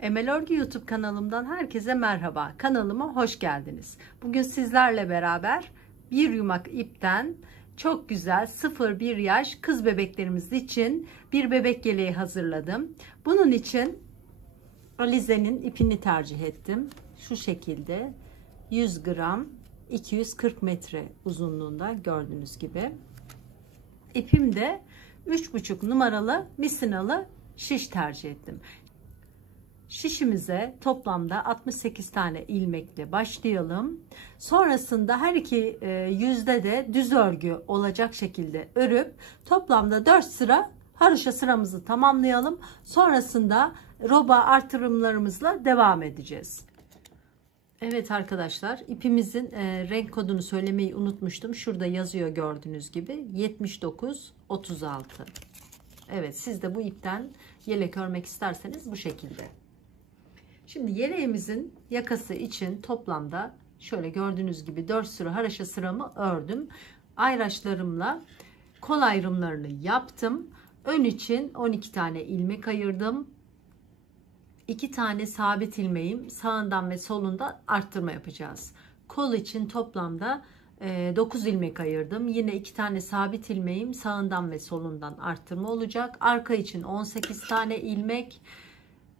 Emel Örgü YouTube kanalımdan herkese merhaba. Kanalıma hoş geldiniz. Bugün sizlerle beraber bir yumak ipten çok güzel 0-1 yaş kız bebeklerimiz için bir bebek yeleği hazırladım. Bunun için Alize'nin ipini tercih ettim. Şu şekilde 100 gram 240 metre uzunluğunda gördüğünüz gibi. İpim de 3,5 numaralı misinalı şiş tercih ettim. Şişimize toplamda 68 tane ilmekle başlayalım. Sonrasında her iki yüzde de düz örgü olacak şekilde örüp toplamda 4 sıra haroşa sıramızı tamamlayalım. Sonrasında roba artırımlarımızla devam edeceğiz. Evet arkadaşlar, ipimizin renk kodunu söylemeyi unutmuştum. Şurada yazıyor gördüğünüz gibi 7936. Evet, siz de bu ipten yelek örmek isterseniz bu şekilde. Şimdi yeleğimizin yakası için toplamda şöyle gördüğünüz gibi 4 sıra haroşa sıramı ördüm. Ayraçlarımla kol ayrımlarını yaptım. Ön için 12 tane ilmek ayırdım. 2 tane sabit ilmeğim sağından ve solundan arttırma yapacağız. Kol için toplamda 9 ilmek ayırdım. Yine 2 tane sabit ilmeğim sağından ve solundan arttırma olacak. Arka için 18 tane ilmek.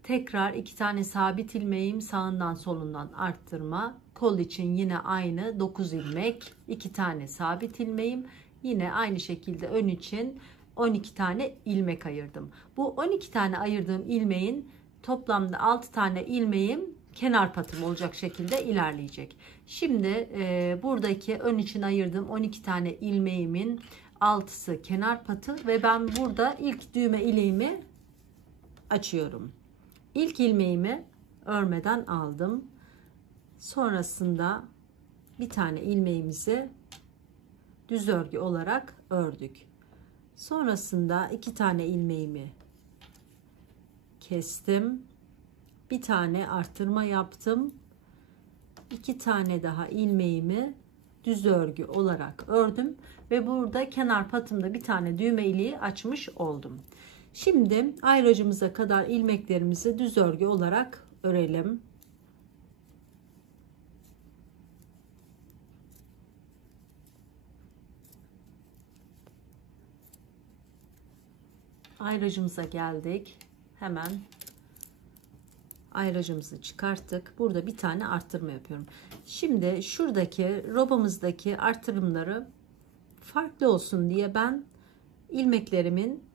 Tekrar 2 tane sabit ilmeğim sağından solundan arttırma. Kol için yine aynı 9 ilmek, 2 tane sabit ilmeğim. Yine aynı şekilde ön için 12 tane ilmek ayırdım. Bu 12 tane ayırdığım ilmeğin toplamda 6 tane ilmeğim kenar patım olacak şekilde ilerleyecek. Şimdi buradaki ön için ayırdığım 12 tane ilmeğimin 6'sı kenar patı ve ben burada ilk düğme iliğimi açıyorum. İlk ilmeğimi örmeden aldım. Sonrasında bir tane ilmeğimizi düz örgü olarak ördük. Sonrasında 2 tane ilmeğimi kestim. Bir tane artırma yaptım. 2 tane daha ilmeğimi düz örgü olarak ördüm ve burada kenar patımda bir tane düğme iliği açmış oldum. Şimdi ayracımıza kadar ilmeklerimizi düz örgü olarak örelim. Ayracımıza geldik. Hemen ayracımızı çıkarttık. Burada bir tane arttırma yapıyorum. Şimdi şuradaki robamızdaki artırımları farklı olsun diye ben ilmeklerimin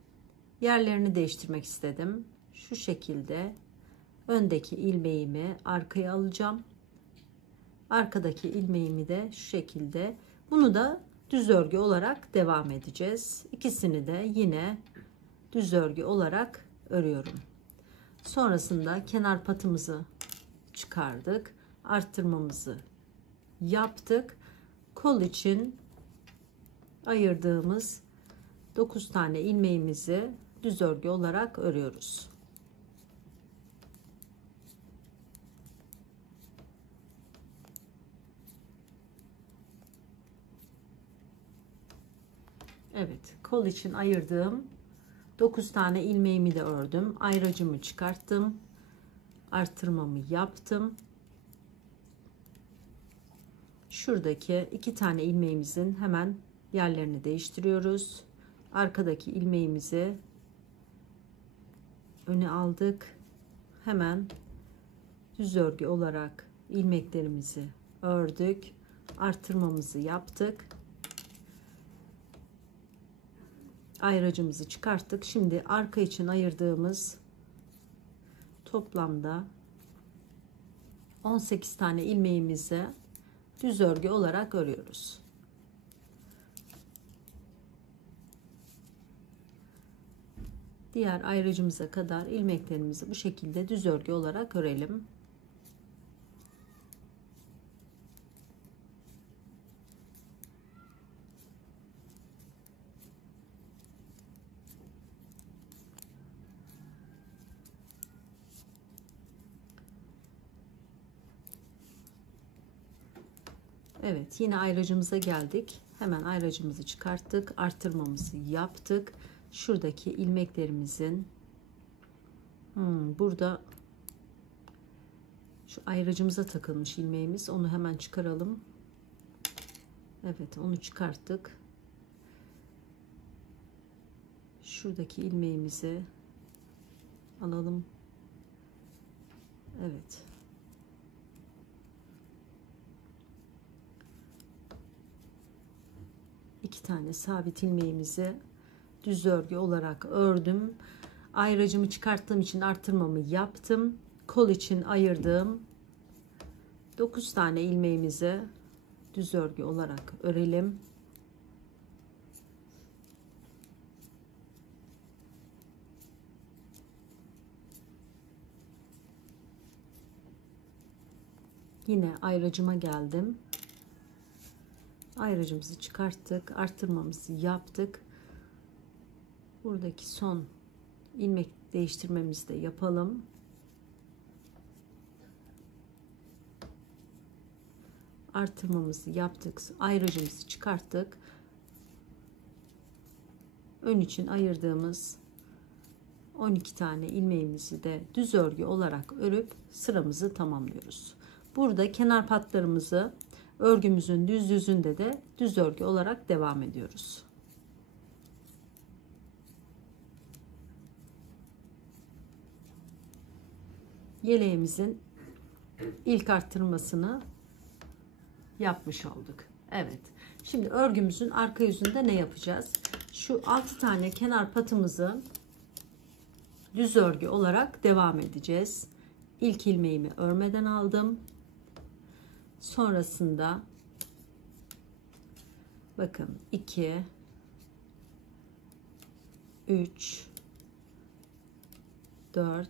yerlerini değiştirmek istedim. Şu şekilde öndeki ilmeğimi arkaya alacağım. Arkadaki ilmeğimi de şu şekilde. Bunu da düz örgü olarak devam edeceğiz. İkisini de yine düz örgü olarak örüyorum. Sonrasında kenar patımızı çıkardık. Arttırmamızı yaptık. Kol için ayırdığımız 9 tane ilmeğimizi düz örgü olarak örüyoruz. Evet, kol için ayırdığım 9 tane ilmeğimi de ördüm. Ayracımı çıkarttım. Artırmamı yaptım. Şuradaki 2 tane ilmeğimizin hemen yerlerini değiştiriyoruz. Arkadaki ilmeğimizi öne aldık. Hemen düz örgü olarak ilmeklerimizi ördük. Artırmamızı yaptık. Ayracımızı çıkarttık. Şimdi arka için ayırdığımız toplamda 18 tane ilmeğimizi düz örgü olarak örüyoruz. Diğer ayracımıza kadar ilmeklerimizi bu şekilde düz örgü olarak örelim. Evet, yine ayracımıza geldik. Hemen ayracımızı çıkarttık. Artırmamızı yaptık. Şuradaki ilmeklerimizin burada Şu ayracımıza takılmış ilmeğimiz. Onu hemen çıkaralım. Evet, onu çıkarttık. Şuradaki ilmeğimizi alalım. Evet. İki tane sabit ilmeğimizi düz örgü olarak ördüm. Ayracımı çıkarttığım için artırmamı yaptım. Kol için ayırdığım 9 tane ilmeğimizi düz örgü olarak örelim. Yine ayracıma geldim. Ayracımızı çıkarttık. Artırmamızı yaptık. Buradaki son ilmek değiştirmemizi de yapalım. Artırmamızı yaptık. Ayracımızı çıkarttık. Ön için ayırdığımız 12 tane ilmeğimizi de düz örgü olarak örüp sıramızı tamamlıyoruz. Burada kenar patlarımızı örgümüzün düz yüzünde de düz örgü olarak devam ediyoruz. Yeleğimizin ilk arttırmasını yapmış olduk. Evet. Şimdi örgümüzün arka yüzünde ne yapacağız? Şu 6 tane kenar patımızı düz örgü olarak devam edeceğiz. İlk ilmeğimi örmeden aldım. Sonrasında bakın 2 3 4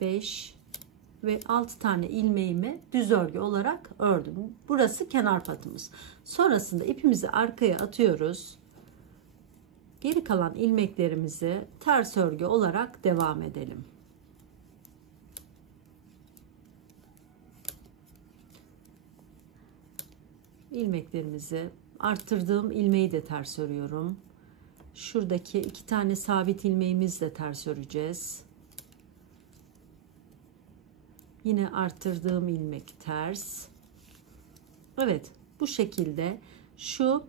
5 ve 6 tane ilmeğimi düz örgü olarak ördüm. Burası kenar patımız. Sonrasında ipimizi arkaya atıyoruz. Geri kalan ilmeklerimizi ters örgü olarak devam edelim. İlmeklerimizi arttırdığım ilmeği de ters örüyorum. Şuradaki 2 tane sabit ilmeğimizi de ters öreceğiz. Yine arttırdığım ilmek ters. Evet, bu şekilde şu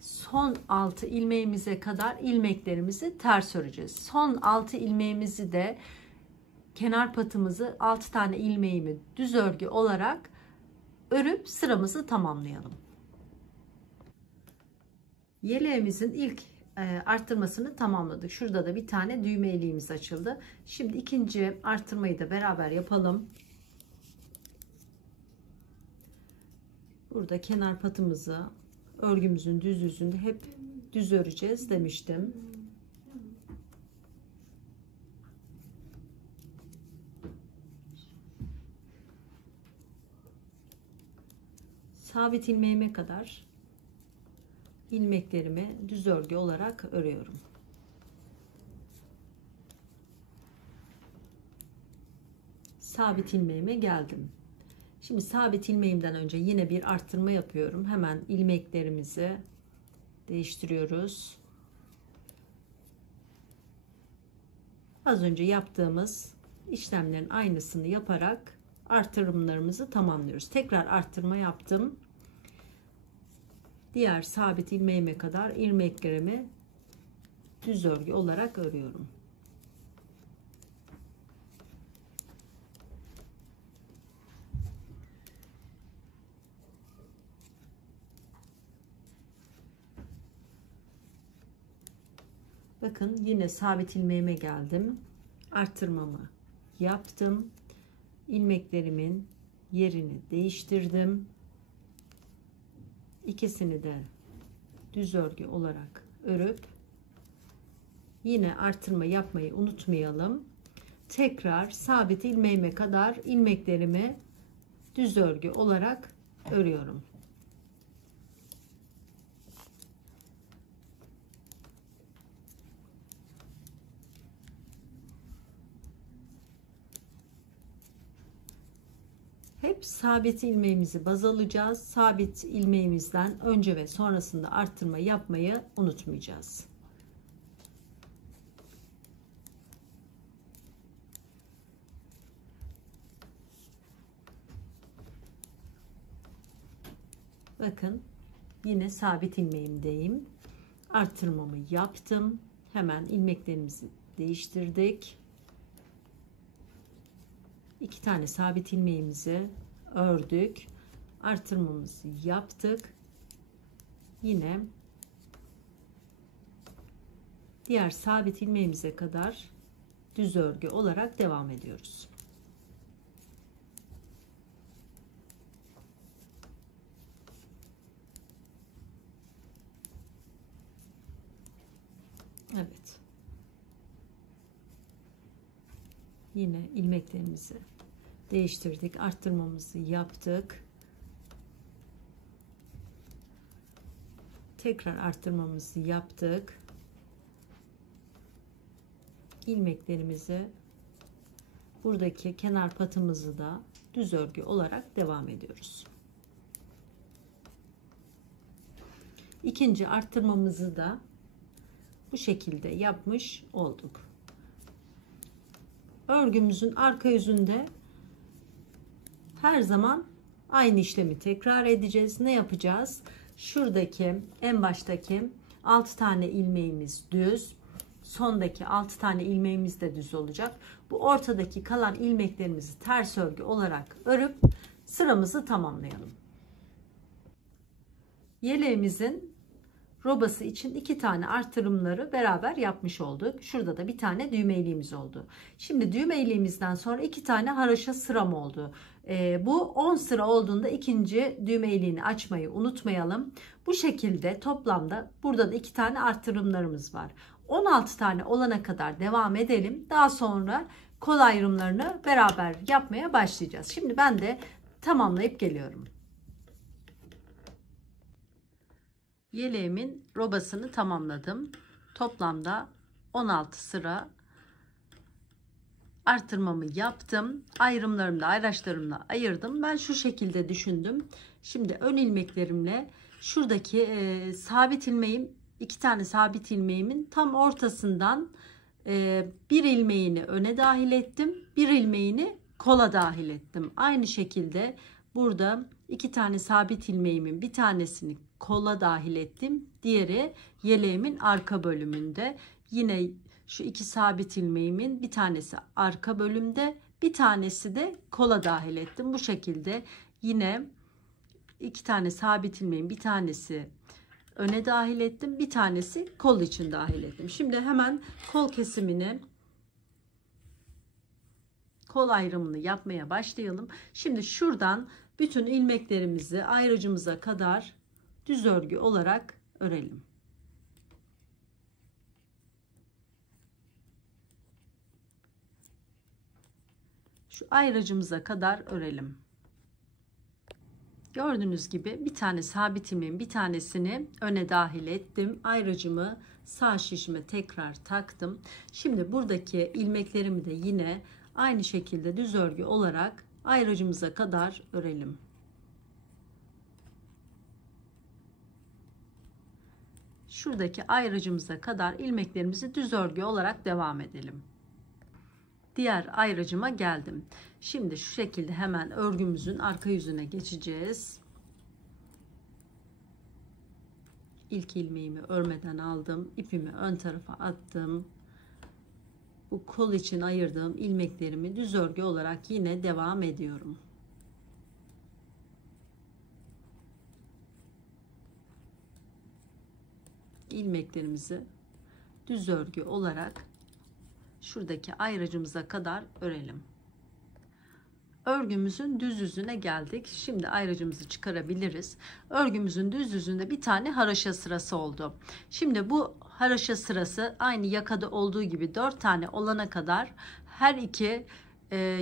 son 6 ilmeğimize kadar ilmeklerimizi ters öreceğiz. Son 6 ilmeğimizi de kenar patımızı 6 tane ilmeğimi düz örgü olarak örüp sıramızı tamamlayalım. Yeleğimizin ilk arttırmasını tamamladık. Şurada da bir tane düğme iliğimiz açıldı. Şimdi ikinci arttırmayı da beraber yapalım. Burada kenar patımızı örgümüzün düz yüzünde hep düz öreceğiz demiştim. Sabit ilmeğime kadar ilmeklerimi düz örgü olarak örüyorum. Sabit ilmeğime geldim. Şimdi sabit ilmeğimden önce yine bir arttırma yapıyorum. Hemen ilmeklerimizi değiştiriyoruz. Az önce yaptığımız işlemlerin aynısını yaparak artırımlarımızı tamamlıyoruz. Tekrar arttırma yaptım. Diğer sabit ilmeğime kadar ilmeklerimi düz örgü olarak örüyorum. Bakın yine sabit ilmeğime geldim. Artırmamı yaptım. İlmeklerimin yerini değiştirdim. İkisini de düz örgü olarak örüp yine artırma yapmayı unutmayalım. Tekrar sabit ilmeğime kadar ilmeklerimi düz örgü olarak örüyorum. Hep sabit ilmeğimizi baz alacağız. Sabit ilmeğimizden önce ve sonrasında arttırma yapmayı unutmayacağız. Bakın yine sabit ilmeğimdeyim. Artırmamı yaptım. Hemen ilmeklerimizi değiştirdik. 2 tane sabit ilmeğimizi ördük. Artırmamızı yaptık. Yine diğer sabit ilmeğimize kadar düz örgü olarak devam ediyoruz. Evet. Yine ilmeklerimizi değiştirdik. Arttırmamızı yaptık. Tekrar arttırmamızı yaptık. İlmeklerimizi, buradaki kenar patımızı da düz örgü olarak devam ediyoruz. İkinci arttırmamızı da bu şekilde yapmış olduk. Örgümüzün arka yüzünde her zaman aynı işlemi tekrar edeceğiz. Ne yapacağız? Şuradaki en baştaki 6 tane ilmeğimiz düz. Sondaki 6 tane ilmeğimiz de düz olacak. Bu ortadaki kalan ilmeklerimizi ters örgü olarak örüp sıramızı tamamlayalım. Yeleğimizin robası için 2 tane artırımları beraber yapmış olduk. Şurada da bir tane düğme iliğimiz oldu. Şimdi düğme iliğimizden sonra 2 tane haroşa sıram oldu. Bu 10 sıra olduğunda ikinci düğme iliğini açmayı unutmayalım. Bu şekilde toplamda burada da 2 tane artırımlarımız var. 16 tane olana kadar devam edelim. Daha sonra kol ayrımlarını beraber yapmaya başlayacağız. Şimdi ben de tamamlayıp geliyorum. Yeleğimin robasını tamamladım. Toplamda 16 sıra artırmamı yaptım. Ayrımlarımı da ayraçlarımla ayırdım. Ben şu şekilde düşündüm. Şimdi ön ilmeklerimle şuradaki sabit ilmeğim, 2 tane sabit ilmeğimin tam ortasından bir ilmeğini öne dahil ettim. Bir ilmeğini kola dahil ettim. Aynı şekilde burada 2 tane sabit ilmeğimin bir tanesini kola dahil ettim. Diğeri yeleğimin arka bölümünde. Yine şu 2 sabit ilmeğimin bir tanesi arka bölümde, bir tanesi de kola dahil ettim. Bu şekilde yine 2 tane sabit ilmeğin bir tanesi öne dahil ettim. Bir tanesi kol için dahil ettim. Şimdi hemen kol kesimini, kol ayrımını yapmaya başlayalım. Şimdi şuradan bütün ilmeklerimizi ayrıcımıza kadar düz örgü olarak örelim. Şu ayrıcımıza kadar örelim. Gördüğünüz gibi bir tane sabit ilmeğin bir tanesini öne dahil ettim. Ayrıcımı sağ şişime tekrar taktım. Şimdi buradaki ilmeklerimi de yine aynı şekilde düz örgü olarak ayrıcımıza kadar örelim. Şuradaki ayrıcımıza kadar ilmeklerimizi düz örgü olarak devam edelim. Diğer ayrıcıma geldim. Şimdi şu şekilde hemen örgümüzün arka yüzüne geçeceğiz. İlk ilmeğimi örmeden aldım. İpimi ön tarafa attım. Bu kol için ayırdığım ilmeklerimi düz örgü olarak yine devam ediyorum. İlmeklerimizi düz örgü olarak şuradaki ayrıcımıza kadar örelim. Örgümüzün düz yüzüne geldik. Şimdi ayrıcımızı çıkarabiliriz. Örgümüzün düz yüzünde bir tane haroşa sırası oldu. Şimdi bu haroşa sırası aynı yakada olduğu gibi 4 tane olana kadar her iki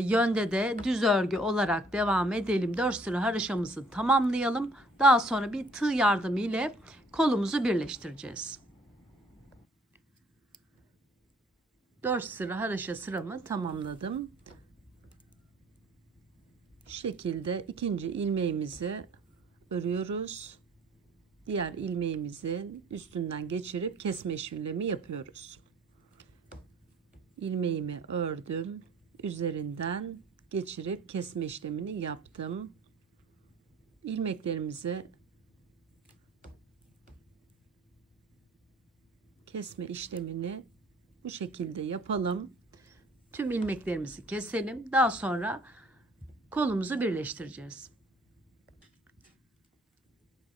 yönde de düz örgü olarak devam edelim. 4 sıra haroşamızı tamamlayalım. Daha sonra bir tığ yardımı ile kolumuzu birleştireceğiz. 4 sıra haroşa sıramı tamamladım. Şu şekilde ikinci ilmeğimizi örüyoruz. Diğer ilmeğimizin üstünden geçirip kesme işlemi yapıyoruz. İlmeğimi ördüm. Üzerinden geçirip kesme işlemini yaptım. İlmeklerimizi kesme işlemini bu şekilde yapalım. Tüm ilmeklerimizi keselim. Daha sonra kolumuzu birleştireceğiz.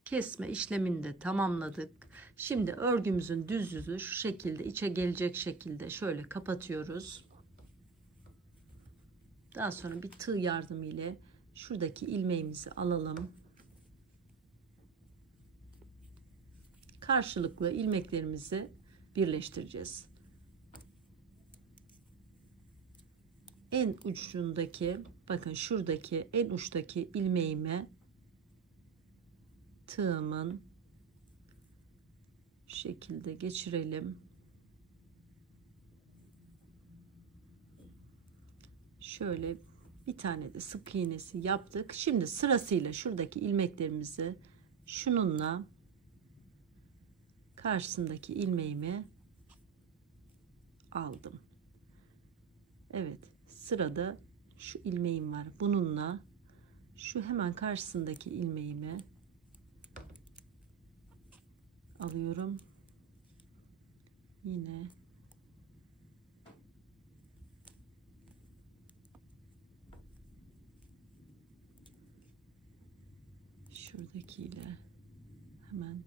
Kesme işlemini de tamamladık. Şimdi örgümüzün düz yüzü şu şekilde içe gelecek şekilde şöyle kapatıyoruz. Daha sonra bir tığ yardımı ile şuradaki ilmeğimizi alalım. Karşılıklı ilmeklerimizi birleştireceğiz. En ucundaki, bakın şuradaki en uçtaki ilmeğimi tığımın şu şekilde geçirelim. Şöyle bir tane de sık iğnesi yaptık. Şimdi sırasıyla şuradaki ilmeklerimizi şununla karşısındaki ilmeğimi aldım. Evet, sırada şu ilmeğim var. Bununla şu hemen karşısındaki ilmeğimi alıyorum. Yine şuradakiyle hemen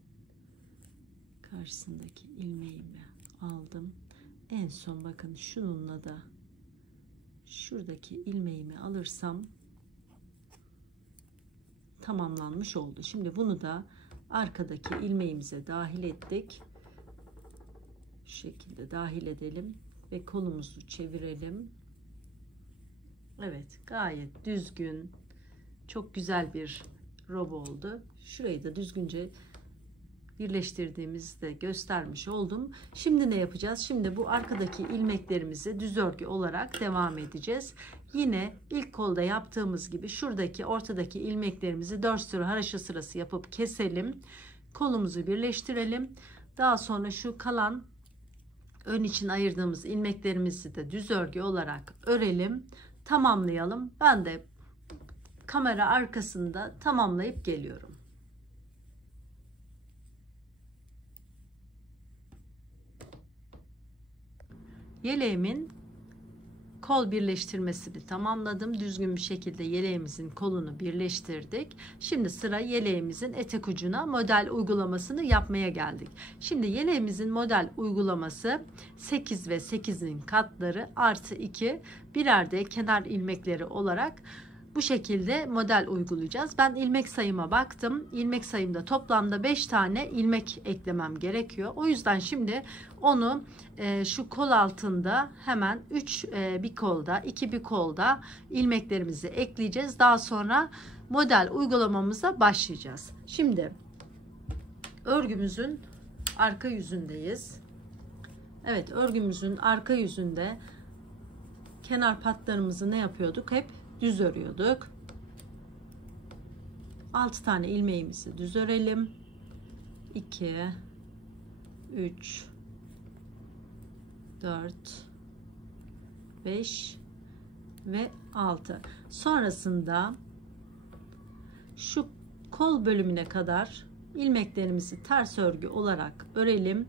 karşısındaki ilmeğimi aldım. En son bakın şununla da şuradaki ilmeğimi alırsam tamamlanmış oldu. Şimdi bunu da arkadaki ilmeğimize dahil ettik. Şu şekilde dahil edelim ve kolumuzu çevirelim. Evet, gayet düzgün, çok güzel bir robe oldu. Şurayı da düzgünce birleştirdiğimizde göstermiş oldum. Şimdi ne yapacağız? Şimdi bu arkadaki ilmeklerimizi düz örgü olarak devam edeceğiz. Yine ilk kolda yaptığımız gibi şuradaki ortadaki ilmeklerimizi 4 sıra haroşa sırası yapıp keselim. Kolumuzu birleştirelim. Daha sonra şu kalan ön için ayırdığımız ilmeklerimizi de düz örgü olarak örelim. Tamamlayalım. Ben de kamera arkasında tamamlayıp geliyorum. Yeleğimin kol birleştirmesini tamamladım. Düzgün bir şekilde yeleğimizin kolunu birleştirdik. Şimdi sıra yeleğimizin etek ucuna model uygulamasını yapmaya geldik. Şimdi yeleğimizin model uygulaması 8 ve 8'in katları artı 2 birer de kenar ilmekleri olarak bu şekilde model uygulayacağız. Ben ilmek sayıma baktım. İlmek sayımda toplamda 5 tane ilmek eklemem gerekiyor. O yüzden şimdi onu şu kol altında hemen 3 bir kolda, 2 bir kolda ilmeklerimizi ekleyeceğiz. Daha sonra model uygulamamıza başlayacağız. Şimdi örgümüzün arka yüzündeyiz. Evet, örgümüzün arka yüzünde kenar patlarımızı ne yapıyorduk? Hep düz örüyorduk. 6 tane ilmeğimizi düz örelim. 2 3 4 5 ve 6. Sonrasında şu kol bölümüne kadar ilmeklerimizi ters örgü olarak örelim.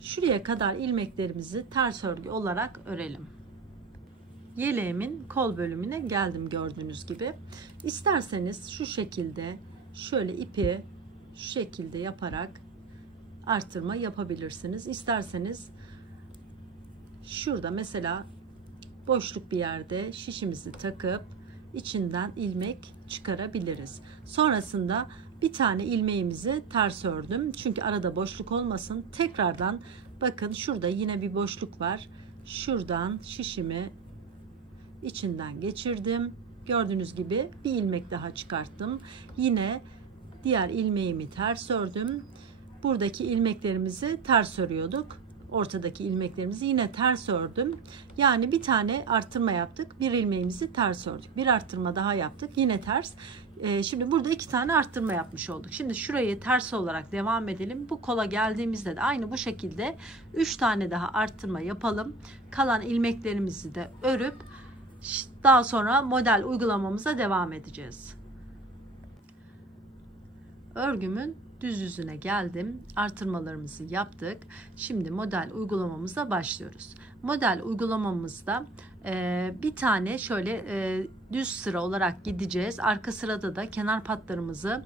Şuraya kadar ilmeklerimizi ters örgü olarak örelim. Yeleğimin kol bölümüne geldim gördüğünüz gibi. İsterseniz şu şekilde şöyle ipi şu şekilde yaparak artırma yapabilirsiniz. İsterseniz şurada mesela boşluk bir yerde şişimizi takıp içinden ilmek çıkarabiliriz. Sonrasında bir tane ilmeğimizi ters ördüm. Çünkü arada boşluk olmasın. Tekrardan bakın şurada yine bir boşluk var. Şuradan şişimi içinden geçirdim. Gördüğünüz gibi bir ilmek daha çıkarttım. Yine diğer ilmeğimi ters ördüm. Buradaki ilmeklerimizi ters örüyorduk. Ortadaki ilmeklerimizi yine ters ördüm. Yani bir tane arttırma yaptık. Bir ilmeğimizi ters ördük. Bir arttırma daha yaptık. Yine ters. Şimdi burada 2 tane arttırma yapmış olduk. Şimdi şurayı ters olarak devam edelim. Bu kola geldiğimizde de aynı bu şekilde 3 tane daha arttırma yapalım. Kalan ilmeklerimizi de örüp daha sonra model uygulamamıza devam edeceğiz. Örgümün düz yüzüne geldim. Artırmalarımızı yaptık. Şimdi model uygulamamıza başlıyoruz. Model uygulamamızda bir tane şöyle düz sıra olarak gideceğiz. Arka sırada da kenar patlarımızı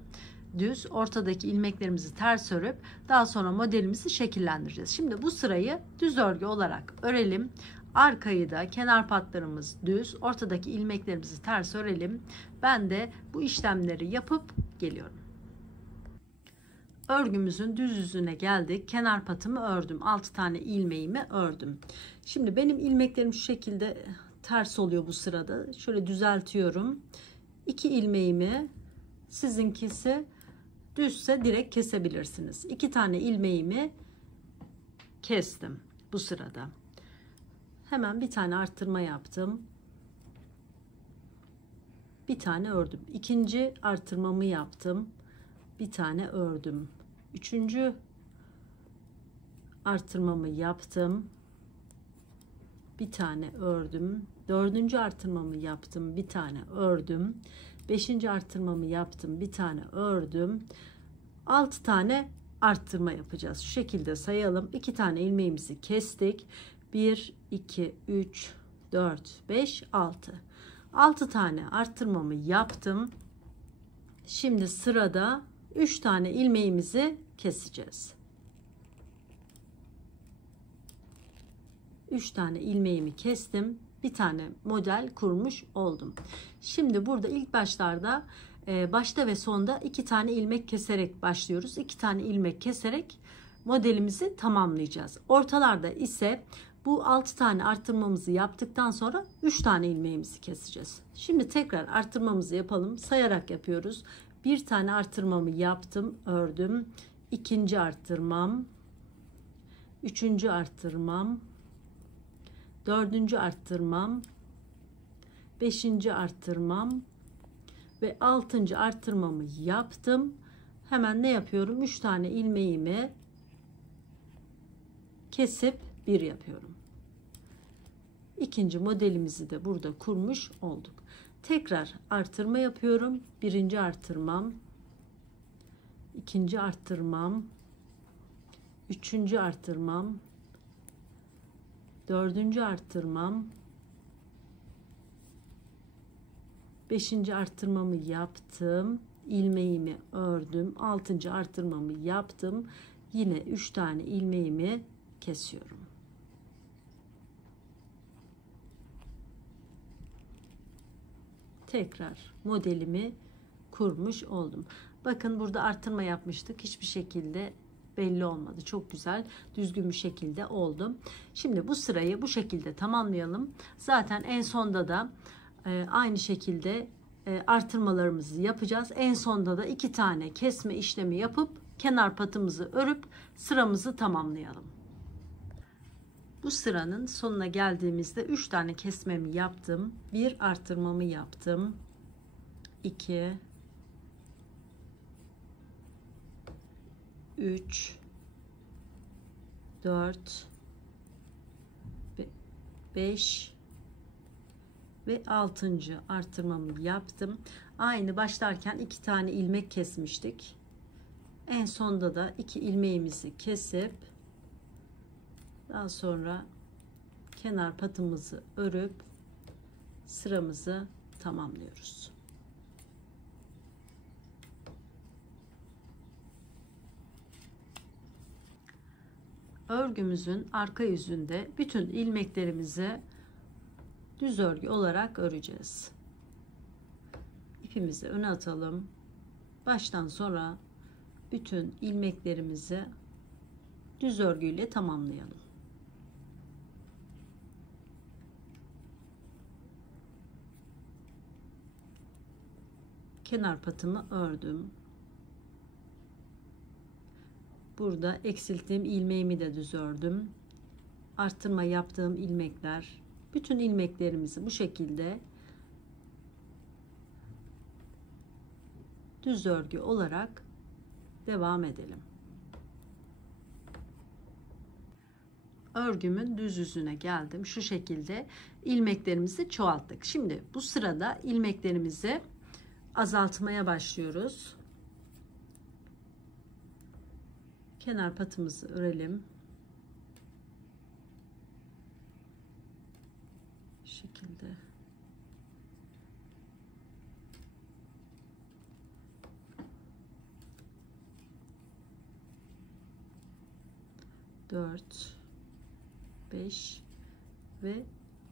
düz, ortadaki ilmeklerimizi ters örüp daha sonra modelimizi şekillendireceğiz. Şimdi bu sırayı düz örgü olarak örelim. Arkayı da kenar patlarımız düz, ortadaki ilmeklerimizi ters örelim. Ben de bu işlemleri yapıp geliyorum. Örgümüzün düz yüzüne geldik. Kenar patımı ördüm. 6 tane ilmeğimi ördüm. Şimdi benim ilmeklerim şu şekilde ters oluyor bu sırada. Şöyle düzeltiyorum. 2 ilmeğimi, sizinkisi düzse direkt kesebilirsiniz. 2 tane ilmeğimi kestim bu sırada. Hemen bir tane arttırma yaptım. Bir tane ördüm. İkinci artırmamı yaptım. Bir tane ördüm. Üçüncü artırmamı yaptım. Bir tane ördüm. Dördüncü artırmamı yaptım. Bir tane ördüm. Beşinci artırmamı yaptım. Bir tane ördüm. 6 tane arttırma yapacağız. Şu şekilde sayalım. 2 tane ilmeğimizi kestik. 1, 2, 3, 4, 5, 6. 6 tane arttırmamı yaptım. Şimdi sırada 3 tane ilmeğimizi keseceğiz. 3 tane ilmeğimi kestim. Bir tane model kurmuş oldum. Şimdi burada ilk başlarda başta ve sonda 2 tane ilmek keserek başlıyoruz. 2 tane ilmek keserek modelimizi tamamlayacağız. Ortalarda ise bu 6 tane arttırmamızı yaptıktan sonra 3 tane ilmeğimizi keseceğiz. Şimdi tekrar arttırmamızı yapalım. Sayarak yapıyoruz. Bir tane arttırmamı yaptım, ördüm. İkinci arttırmam, üçüncü arttırmam, dördüncü arttırmam, beşinci arttırmam ve altıncı arttırmamı yaptım. Hemen ne yapıyorum? 3 tane ilmeğimi kesip bir yapıyorum. İkinci modelimizi de burada kurmuş olduk. Tekrar artırma yapıyorum. Birinci artırmam, ikinci artırmam, üçüncü artırmam, dördüncü artırmam, beşinci artırmamı yaptım. İlmeğimi ördüm. Altıncı artırmamı yaptım. Yine 3 tane ilmeğimi kesiyorum. Tekrar modelimi kurmuş oldum. Bakın burada artırma yapmıştık. Hiçbir şekilde belli olmadı. Çok güzel, düzgün bir şekilde oldu. Şimdi bu sırayı bu şekilde tamamlayalım. Zaten en sonda da aynı şekilde artırmalarımızı yapacağız. En sonda da 2 tane kesme işlemi yapıp kenar patımızı örüp sıramızı tamamlayalım. Bu sıranın sonuna geldiğimizde 3 tane kesmemi yaptım. Bir artırmamı yaptım. 2 3 4 5 ve 6. artırmamı yaptım. Aynı başlarken 2 tane ilmek kesmiştik. En sonda da 2 ilmeğimizi kesip daha sonra kenar patımızı örüp sıramızı tamamlıyoruz. Örgümüzün arka yüzünde bütün ilmeklerimizi düz örgü olarak öreceğiz. İpimizi öne atalım. Baştan sonra bütün ilmeklerimizi düz örgüyle tamamlayalım. Kenar patımı ördüm. Burada eksilttiğim ilmeğimi de düz ördüm. Arttırma yaptığım ilmekler, bütün ilmeklerimizi bu şekilde düz örgü olarak devam edelim. Örgümün düz yüzüne geldim. Şu şekilde ilmeklerimizi çoğalttık. Şimdi bu sırada ilmeklerimizi azaltmaya başlıyoruz. Kenar patımızı örelim. Bu şekilde. Dört, 5 ve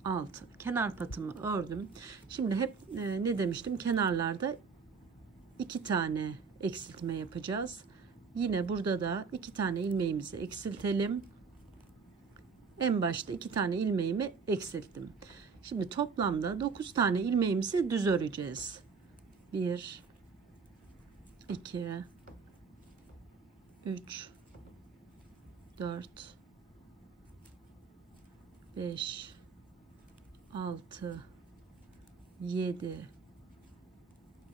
6. Kenar patımı ördüm. Şimdi hep ne demiştim? Kenarlarda 2 tane eksiltme yapacağız. Yine burada da 2 tane ilmeğimizi eksiltelim. En başta 2 tane ilmeğimi eksilttim. Şimdi toplamda 9 tane ilmeğimizi düz öreceğiz. 1 2 3 4 5 6 7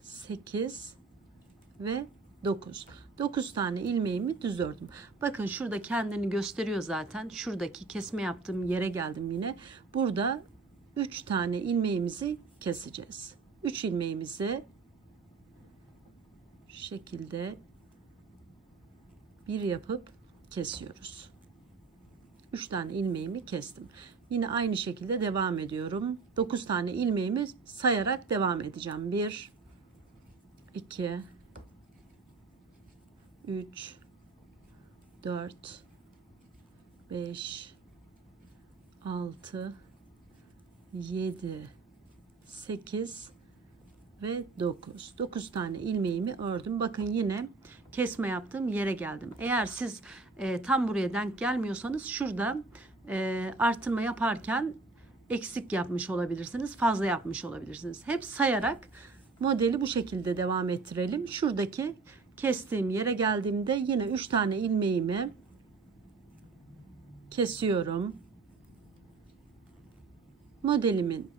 8 ve 9. 9 tane ilmeğimi düz ördüm. Bakın şurada kendini gösteriyor zaten. Şuradaki kesme yaptığım yere geldim yine. Burada 3 tane ilmeğimizi keseceğiz. 3 ilmeğimizi şu şekilde bir yapıp kesiyoruz. 3 tane ilmeğimi kestim. Yine aynı şekilde devam ediyorum. 9 tane ilmeğimi sayarak devam edeceğim. 1 2 3 4 5 6 7 8 ve 9. 9 tane ilmeğimi ördüm. Bakın yine kesme yaptığım yere geldim. Eğer siz tam buraya denk gelmiyorsanız şurada artırma yaparken eksik yapmış olabilirsiniz, fazla yapmış olabilirsiniz. Hep sayarak modeli bu şekilde devam ettirelim. Şuradaki kestiğim yere geldiğimde yine 3 tane ilmeğimi kesiyorum. Modelimin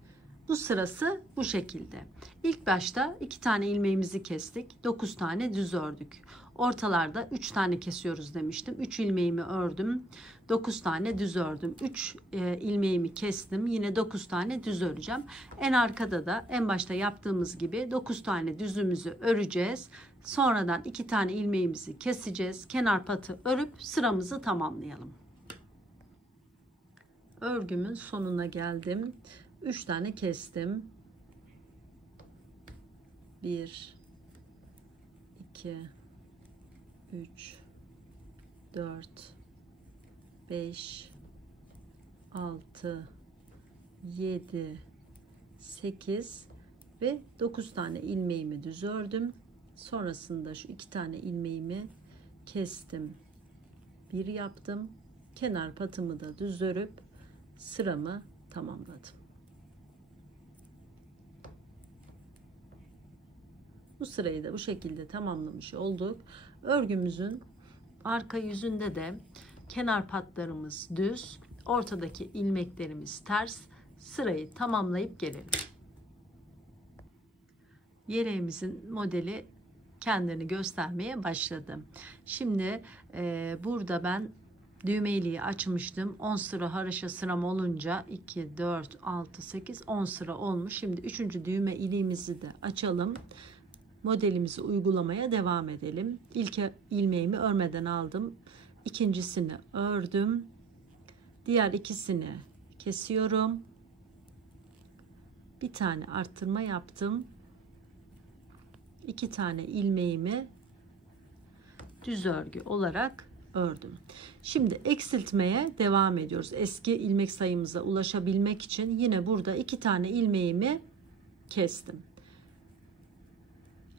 bu sırası bu şekilde. İlk başta 2 tane ilmeğimizi kestik. 9 tane düz ördük. Ortalarda 3 tane kesiyoruz demiştim. 3 ilmeğimi ördüm. 9 tane düz ördüm. 3 ilmeğimi kestim. Yine 9 tane düz öreceğim. En arkada da en başta yaptığımız gibi 9 tane düzümüzü öreceğiz. Sonradan 2 tane ilmeğimizi keseceğiz. Kenar patı örüp sıramızı tamamlayalım. Örgümün sonuna geldim. 3 tane kestim. 1 2 3 4 5 6 7 8 ve 9 tane ilmeğimi düz ördüm. Sonrasında şu 2 tane ilmeğimi kestim. 1 yaptım. Kenar patımı da düz örüp sıramı tamamladım. Bu sırayı da bu şekilde tamamlamış olduk. Örgümüzün arka yüzünde de kenar patlarımız düz, ortadaki ilmeklerimiz ters. Sırayı tamamlayıp gelelim. Yeleğimizin modeli kendini göstermeye başladı. Şimdi burada ben düğme iliği açmıştım. 10 sıra haroşa sıram olunca 2 4 6 8 10 sıra olmuş. Şimdi 3. düğme iliğimizi de açalım. Modelimizi uygulamaya devam edelim. İlk ilmeğimi örmeden aldım. İkincisini ördüm. Diğer ikisini kesiyorum. Bir tane arttırma yaptım. 2 tane ilmeğimi düz örgü olarak ördüm. Şimdi eksiltmeye devam ediyoruz. Eski ilmek sayımıza ulaşabilmek için yine burada 2 tane ilmeğimi kestim.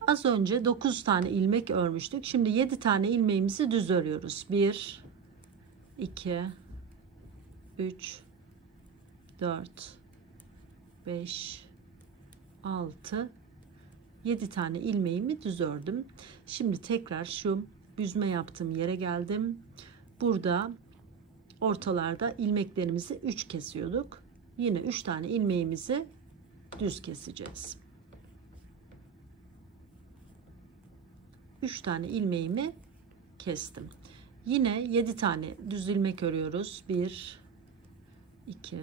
Az önce 9 tane ilmek örmüştük. Şimdi 7 tane ilmeğimizi düz örüyoruz. 1 2 3 4 5 6 7 tane ilmeğimi düz ördüm. Şimdi tekrar şu büzme yaptığım yere geldim. Burada ortalarda ilmeklerimizi 3 kesiyorduk. Yine 3 tane ilmeğimizi düz keseceğiz. 3 tane ilmeğimi kestim. Yine 7 tane düz ilmek örüyoruz. 1 2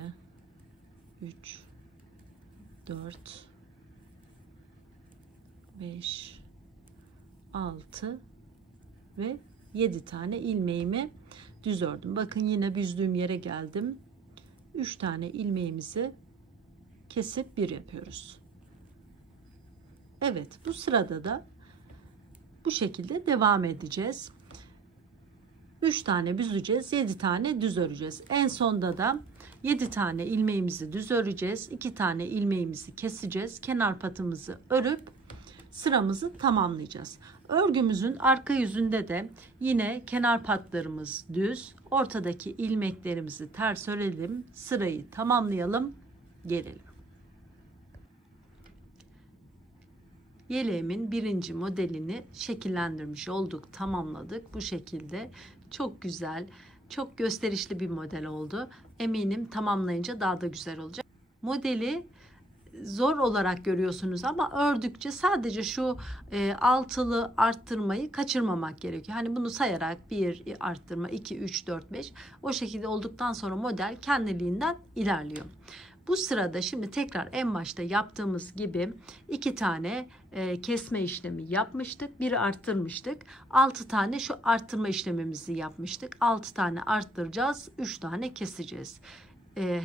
3 4 5 6 ve 7 tane ilmeğimi düz ördüm. Bakın yine büzdüğüm yere geldim. 3 tane ilmeğimizi kesip bir yapıyoruz. Evet, bu sırada da bu şekilde devam edeceğiz. 3 tane büzeceğiz, 7 tane düz öreceğiz. En sonda da 7 tane ilmeğimizi düz öreceğiz. 2 tane ilmeğimizi keseceğiz. Kenar patımızı örüp sıramızı tamamlayacağız. Örgümüzün arka yüzünde de yine kenar patlarımız düz. Ortadaki ilmeklerimizi ters örelim. Sırayı tamamlayalım. Gelelim. Yeleğimin birinci modelini şekillendirmiş olduk, tamamladık. Bu şekilde çok güzel, çok gösterişli bir model oldu. Eminim tamamlayınca daha da güzel olacak. Modeli zor olarak görüyorsunuz ama ördükçe sadece şu altılı arttırmayı kaçırmamak gerekiyor. Hani bunu sayarak 1 arttırma, 2, 3, 4, 5 o şekilde olduktan sonra model kendiliğinden ilerliyor. Bu sırada şimdi tekrar en başta yaptığımız gibi 2 tane kesme işlemi yapmıştık. Biri arttırmıştık. 6 tane şu arttırma işlemimizi yapmıştık. 6 tane arttıracağız. 3 tane keseceğiz.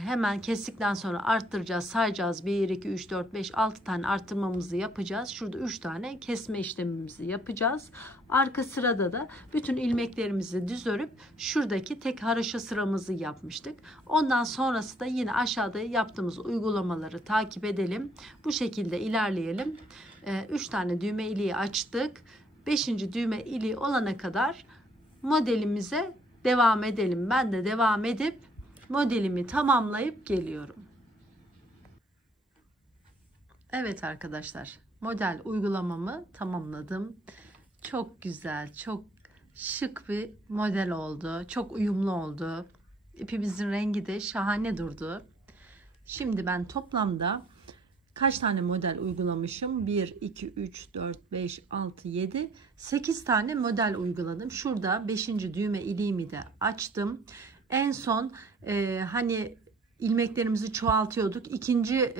Hemen kestikten sonra arttıracağız, sayacağız. 1, 2, 3, 4, 5, 6 tane arttırmamızı yapacağız. Şurada 3 tane kesme işlemimizi yapacağız. Arka sırada da bütün ilmeklerimizi düz örüp şuradaki tek haroşa sıramızı yapmıştık. Ondan sonrası da yine aşağıda yaptığımız uygulamaları takip edelim. Bu şekilde ilerleyelim. 3 tane düğme iliği açtık. 5. düğme iliği olana kadar modelimize devam edelim. Ben de devam edip modelimi tamamlayıp geliyorum. Evet arkadaşlar, model uygulamamı tamamladım. Çok güzel, çok şık bir model oldu. Çok uyumlu oldu. İpimizin rengi de şahane durdu. Şimdi ben toplamda kaç tane model uygulamışım? 1, 2, 3, 4, 5, 6, 7, 8 tane model uyguladım. Şurada 5. düğme iliğimi de açtım. En son hani ilmeklerimizi çoğaltıyorduk. İkinci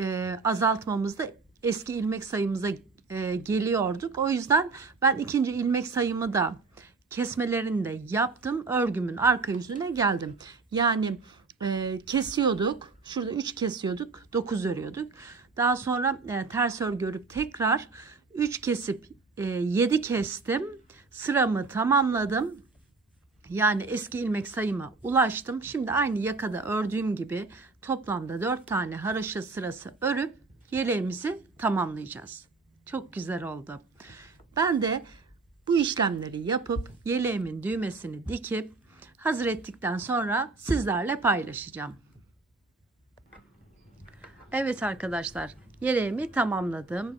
azaltmamızda eski ilmek sayımıza geliyorduk. O yüzden ben ikinci ilmek sayımı da kesmelerini de yaptım. Örgümün arka yüzüne geldim. Yani kesiyorduk. Şurada 3 kesiyorduk. 9 örüyorduk. Daha sonra ters örgü örüp tekrar 3 kesip 7 kestim. Sıramı tamamladım. Yani eski ilmek sayıma ulaştım. Şimdi aynı yakada ördüğüm gibi toplamda 4 tane haroşa sırası örüp yeleğimizi tamamlayacağız. Çok güzel oldu. Ben de bu işlemleri yapıp yeleğimin düğmesini dikip hazır ettikten sonra sizlerle paylaşacağım. Evet arkadaşlar, yeleğimi tamamladım.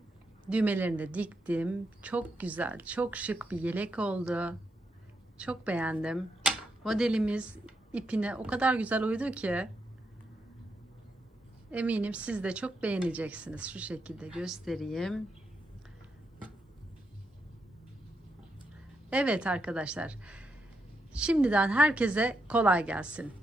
Düğmelerini de diktim. Çok güzel, çok şık bir yelek oldu. Çok beğendim. Modelimiz ipine o kadar güzel uydu ki eminim siz de çok beğeneceksiniz. Şu şekilde göstereyim. Evet arkadaşlar. Şimdiden herkese kolay gelsin.